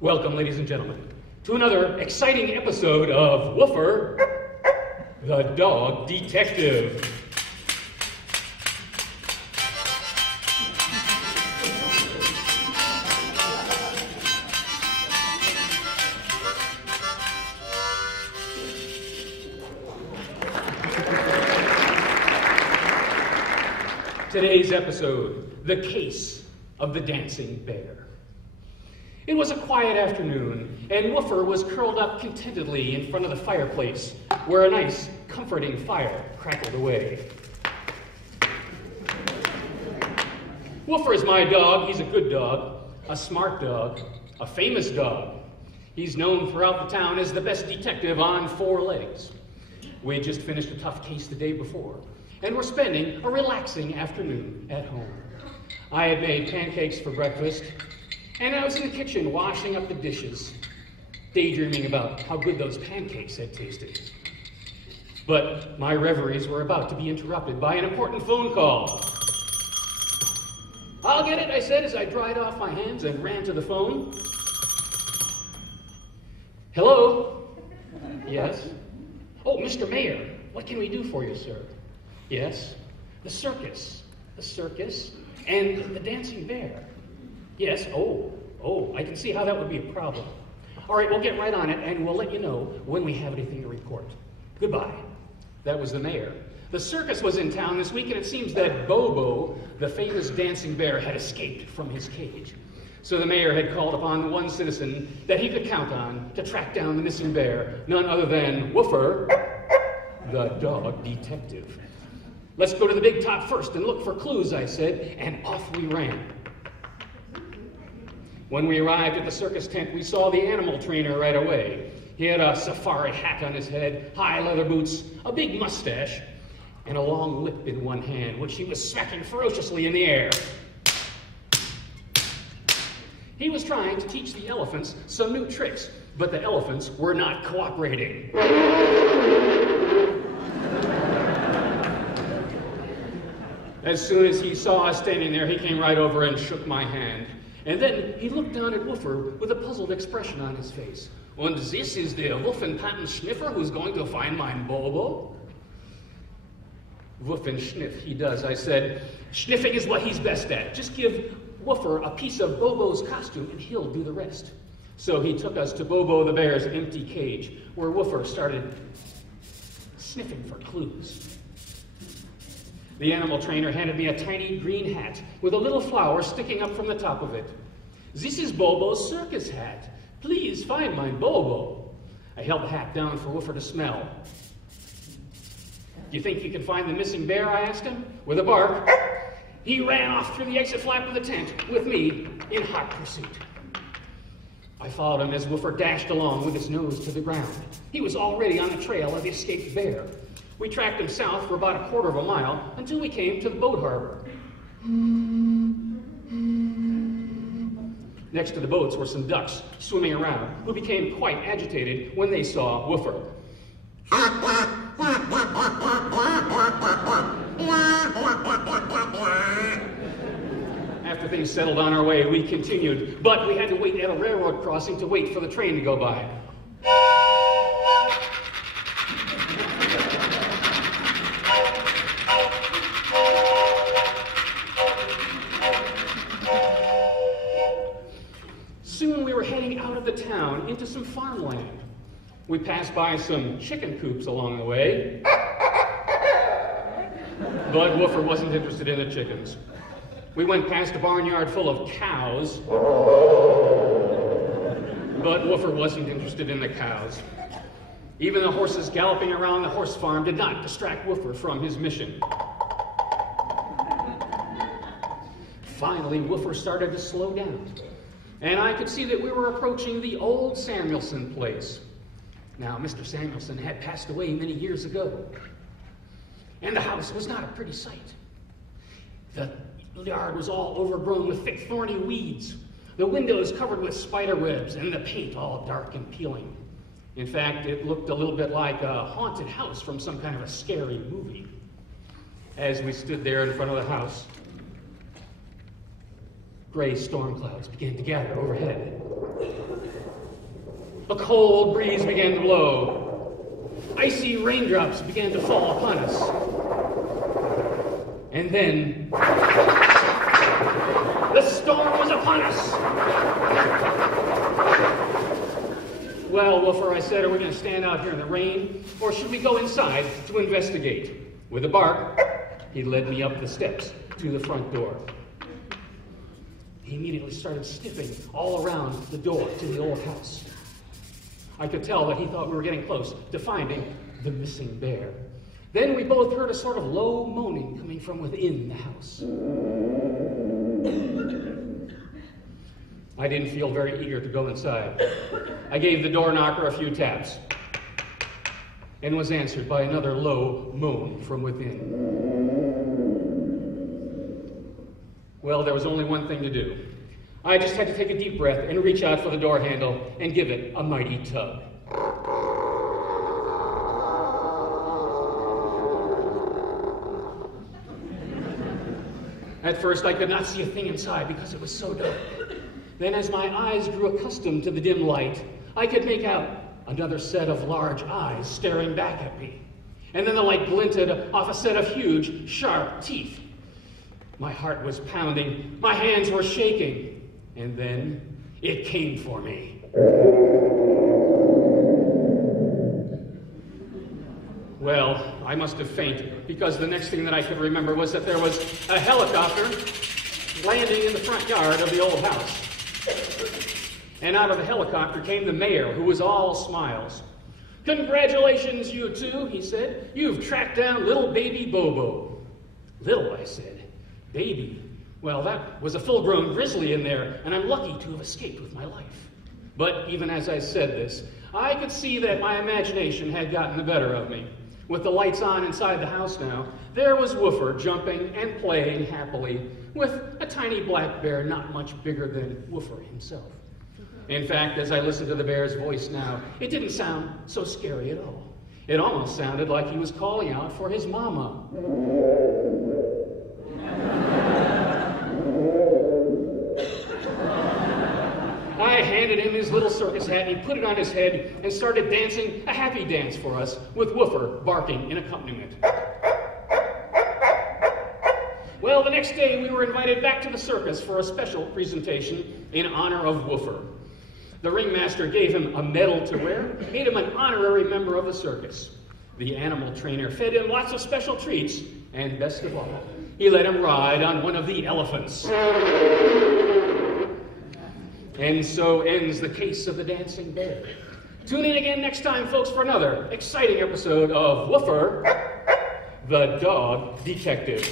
Welcome, ladies and gentlemen, to another exciting episode of Woofer the Dog Detective. Today's episode, The Case of the Dancing Bear. It was a quiet afternoon, and Woofer was curled up contentedly in front of the fireplace, where a nice, comforting fire crackled away. Woofer is my dog. He's a good dog, a smart dog, a famous dog. He's known throughout the town as the best detective on four legs. We had just finished a tough case the day before, and we're spending a relaxing afternoon at home. I had made pancakes for breakfast, and I was in the kitchen washing up the dishes, daydreaming about how good those pancakes had tasted. But my reveries were about to be interrupted by an important phone call. "I'll get it," I said as I dried off my hands and ran to the phone. "Hello?" "Yes?" "Oh, Mr. Mayor, what can we do for you, sir?" "Yes?" The circus, and the dancing bear." "Yes, oh, I can see how that would be a problem. All right, we'll get right on it, and we'll let you know when we have anything to report. Goodbye." That was the mayor. The circus was in town this week, and it seems that Bobo, the famous dancing bear, had escaped from his cage. So the mayor had called upon the one citizen that he could count on to track down the missing bear, none other than Woofer, the dog detective. "Let's go to the big top first and look for clues," I said, and off we ran. When we arrived at the circus tent, we saw the animal trainer right away. He had a safari hat on his head, high leather boots, a big mustache, and a long whip in one hand, which he was smacking ferociously in the air. He was trying to teach the elephants some new tricks, but the elephants were not cooperating. As soon as he saw us standing there, he came right over and shook my hand. And then he looked down at Woofer with a puzzled expression on his face. "Und this is the Wuffenpaten-Schniffer who's going to find my Bobo?" "Woof and sniff, he does," I said. "Sniffing is what he's best at. Just give Woofer a piece of Bobo's costume and he'll do the rest." So he took us to Bobo the bear's empty cage, where Woofer started sniffing for clues. The animal trainer handed me a tiny green hat with a little flower sticking up from the top of it. "This is Bobo's circus hat. Please find my Bobo." I held the hat down for Woofer to smell. "Do you think you can find the missing bear?" I asked him. With a bark, he ran off through the exit flap of the tent with me in hot pursuit. I followed him as Woofer dashed along with his nose to the ground. He was already on the trail of the escaped bear. We tracked him south for about a quarter of a mile until we came to the boat harbor. Next to the boats were some ducks swimming around, who became quite agitated when they saw Woofer. After things settled on our way, we continued, but we had to wait at a railroad crossing to wait for the train to go by. Soon we were heading out of the town into some farmland. We passed by some chicken coops along the way, but Woofer wasn't interested in the chickens. We went past a barnyard full of cows, but Woofer wasn't interested in the cows. Even the horses galloping around the horse farm did not distract Woofer from his mission. Finally, Woofer started to slow down, and I could see that we were approaching the old Samuelson place. Now, Mr. Samuelson had passed away many years ago, and the house was not a pretty sight. The yard was all overgrown with thick, thorny weeds, the windows covered with spider webs, and the paint all dark and peeling. In fact, it looked a little bit like a haunted house from some kind of a scary movie. As we stood there in front of the house, gray storm clouds began to gather overhead. A cold breeze began to blow. Icy raindrops began to fall upon us. And then, the storm was upon us. Well, Woofer, I said, are we going to stand out here in the rain, or should we go inside to investigate? With a bark, he led me up the steps to the front door. He immediately started sniffing all around the door to the old house. I could tell that he thought we were getting close to finding the missing bear. Then we both heard a sort of low moaning coming from within the house. I didn't feel very eager to go inside. I gave the door knocker a few taps and was answered by another low moan from within. Well, there was only one thing to do. I just had to take a deep breath and reach out for the door handle and give it a mighty tug. At first, I could not see a thing inside because it was so dark. Then, as my eyes grew accustomed to the dim light, I could make out another set of large eyes staring back at me. And then the light glinted off a set of huge, sharp teeth. My heart was pounding, my hands were shaking, and then it came for me. Well, I must have fainted, because the next thing that I could remember was that there was a helicopter landing in the front yard of the old house. And out of the helicopter came the mayor, who was all smiles. "Congratulations, you two," he said. "You've tracked down little baby Bobo." "Little," I said. "Baby? Well, that was a full-grown grizzly in there, and I'm lucky to have escaped with my life." But even as I said this, I could see that my imagination had gotten the better of me. With the lights on inside the house now, there was Woofer jumping and playing happily with a tiny black bear not much bigger than Woofer himself. In fact, as I listened to the bear's voice now, it didn't sound so scary at all. It almost sounded like he was calling out for his mama. I handed him his little circus hat, and he put it on his head and started dancing a happy dance for us, with Woofer barking in accompaniment. Well, the next day we were invited back to the circus for a special presentation in honor of Woofer. The ringmaster gave him a medal to wear, made him an honorary member of the circus. The animal trainer fed him lots of special treats, and best of all, he let him ride on one of the elephants. And so ends the case of the dancing bear. Tune in again next time, folks, for another exciting episode of Woofer the Dog Detective.